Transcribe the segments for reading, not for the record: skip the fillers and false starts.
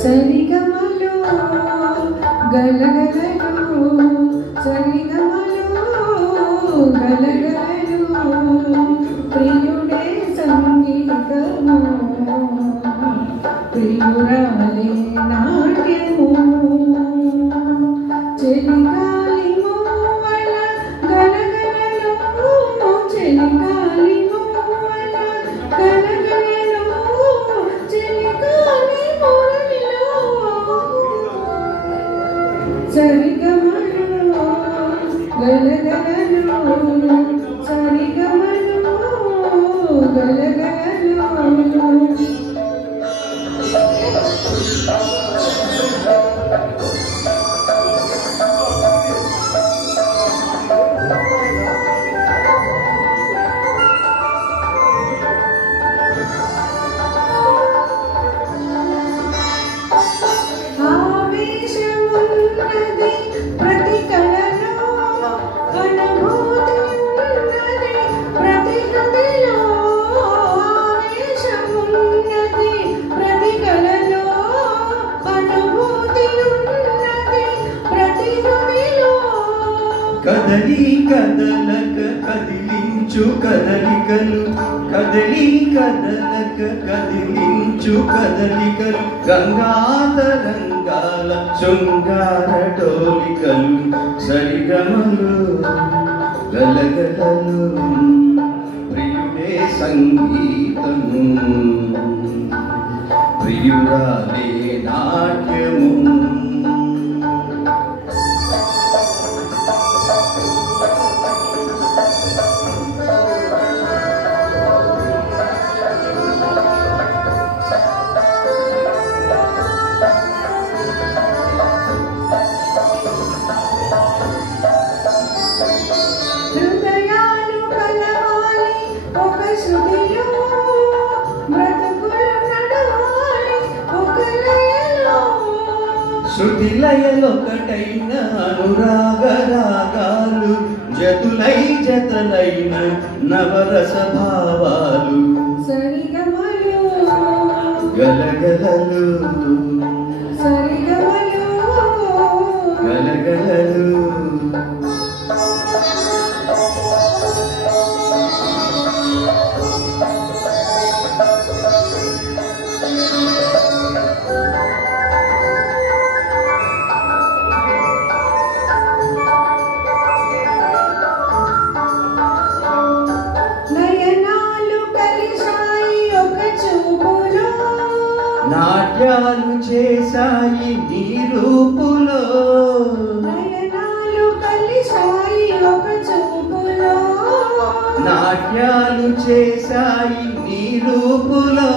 సరిగమలు గలగలలు సరిగమలు గలగలలు ప్రియుడే సంగీతము ప్రియురాలే నాట్యము చెలిగాలి మూవల గలగలలు చెలిగాలి మూవల గలగలలు చెలిగాలి మూవలలో సరిగమలు గలగలలు సరిగమలు గలగలలు కదలి కదలక కదిలించు కదలికలు కదలి కదలక కదిలించు కదలికలు గంగాతరంగాల శృంగార డోలికలు సరిగమలు గలగలలు ప్రియుడే సంగీతము ప్రియురాలే నాట్యము శృతి లయలొకటైన అనురాగ రాగాలు జతులై జతలైన నవరస భావాలు సరిగమలు గలగలలు సరిగమలు గలగలలు నాట్యాలు చేశాయి నీ రూపులో నయనాలు కలిశాయి ఒక చూపులో నాట్యాలు చేశాయి నీ రూపులో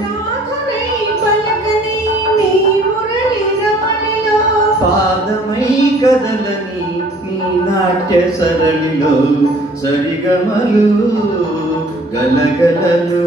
రాధనై పలకని నీ మురళి రమణిలో పాదమై కదలని నీ నాట్య సరళిలో సరిగమలు గలగలలు